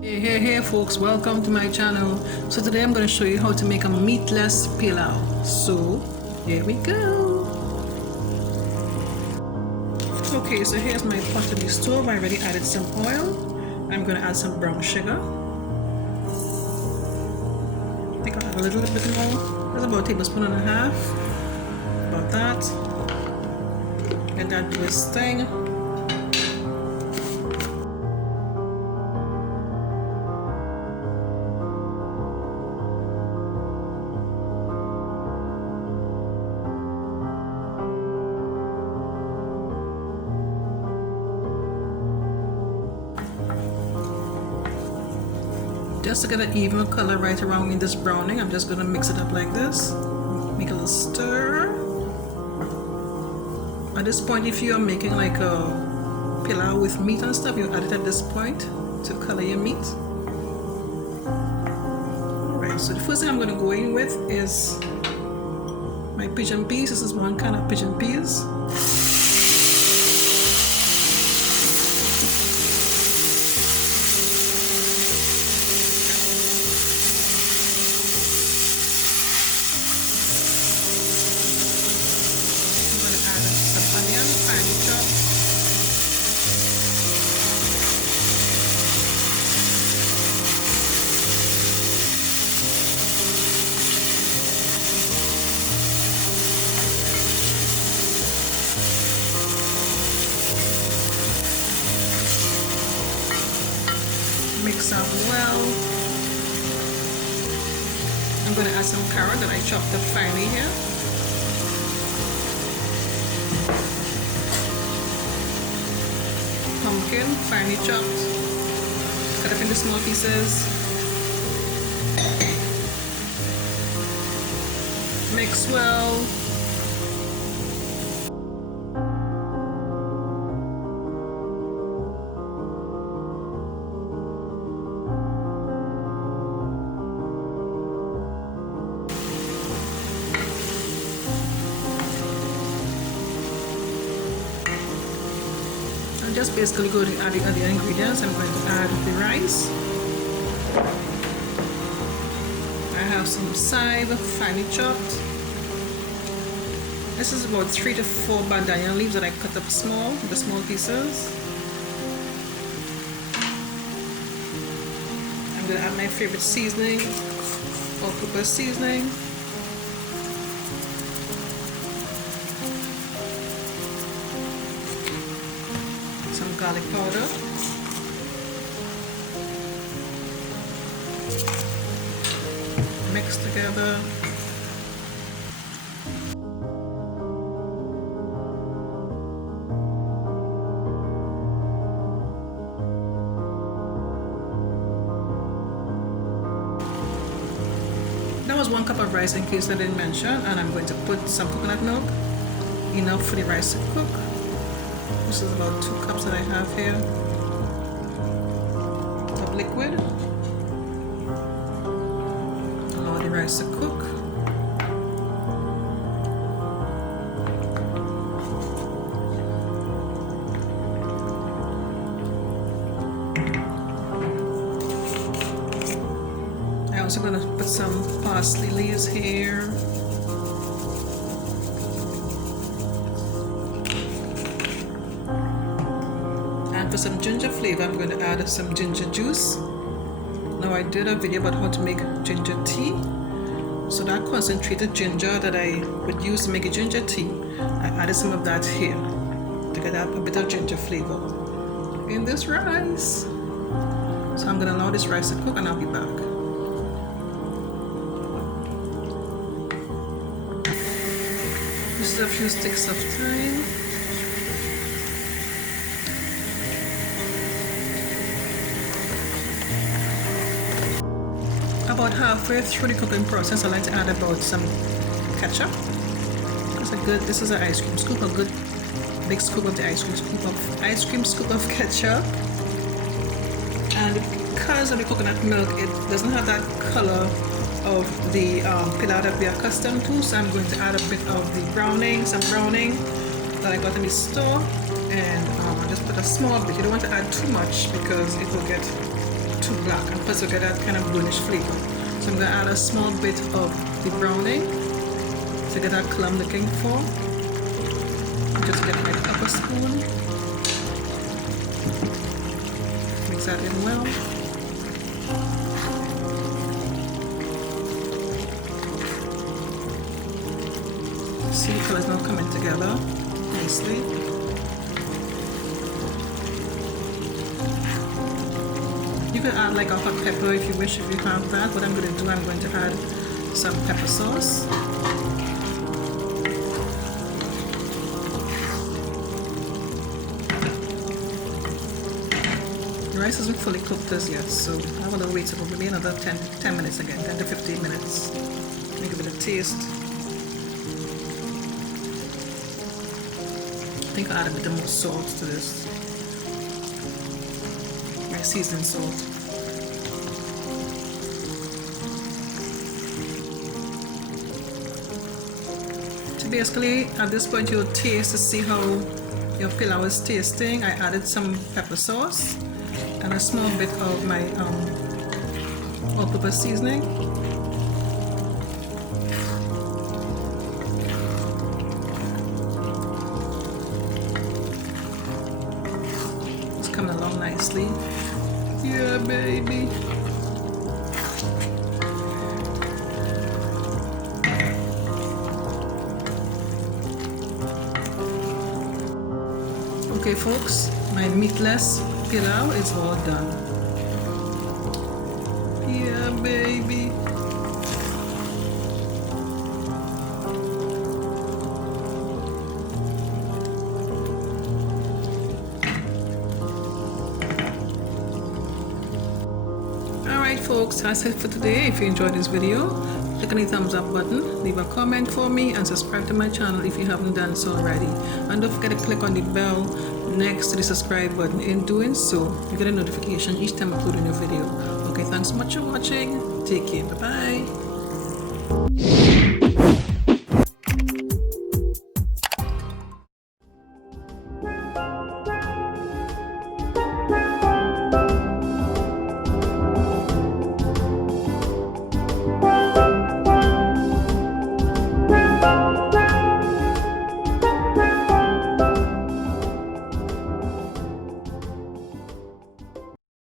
Hey folks, welcome to my channel. So today I'm going to show you how to make a meatless pilau. So here we go. Okay, so here's my pot to the stove. I already added some oil. I'm going to add some brown sugar. I think I'll add a little bit more. That's about a tablespoon and a half. About that. Let that do its thing. Just to get an even color right around in this browning, I'm just going to mix it up like this. Make a little stir. At this point, if you are making like a pilau with meat and stuff, you add it at this point to color your meat. Alright, so the first thing I'm going to go in with is my pigeon peas. This is one kind of pigeon peas. Mix up well. I'm going to add some carrot that I chopped up finely here. Pumpkin, finely chopped. Cut up into small pieces. Mix well. I'm just basically going to add the other ingredients. I'm going to add the rice. I have some side finely chopped. This is about 3 to 4 banana leaves that I cut up small, the small pieces. I'm going to add my favorite seasoning, all-purpose seasoning. Some garlic powder. Mix together. That was 1 cup of rice in case I didn't mention, and I'm going to put some coconut milk, enough for the rice to cook. This is about 2 cups that I have here of liquid. Allow the rice to cook. I'm also going to put some parsley leaves here. For some ginger flavor, I'm going to add some ginger juice. Now I did a video about how to make ginger tea. So that concentrated ginger that I would use to make a ginger tea, I added some of that here to get a bit of ginger flavor in this rice. So I'm going to allow this rice to cook and I'll be back. This is a few sticks of thyme. About halfway through the cooking process, I like to add about some ketchup. This is an ice cream scoop, a good big scoop of the ice cream scoop of ketchup. And because of the coconut milk, it doesn't have that color of the pilau that we are accustomed to, so I'm going to add a bit of the browning, some browning that I got in the store, and I just put a small bit. You don't want to add too much because it will get too black, and plus you'll get that kind of brownish flavor. So I'm going to add a small bit of the browning to get that color I'm looking for. Just get my cup of spoon, mix that in well. See, the colors now coming together nicely. You can add like a hot pepper if you wish, if you have that. What I'm going to do, I'm going to add some pepper sauce. The rice isn't fully cooked as yet, so I want to wait for maybe another 10 minutes again, 10 to 15 minutes. Let me give it a taste. I think I'll add a bit more salt to this. My seasoning salt. So basically, at this point, you'll taste to see how your pilau is tasting. I added some pepper sauce and a small bit of my all-purpose seasoning. It's coming along nicely. Yeah, baby. Okay, folks, my meatless pilau is all done. Yeah, baby. Alright folks, that's it for today. If you enjoyed this video, click on the thumbs up button, leave a comment for me, and subscribe to my channel if you haven't done so already. And don't forget to click on the bell next to the subscribe button. In doing so, you get a notification each time I upload a new video. Okay, thanks so much for watching. Take care. Bye-bye.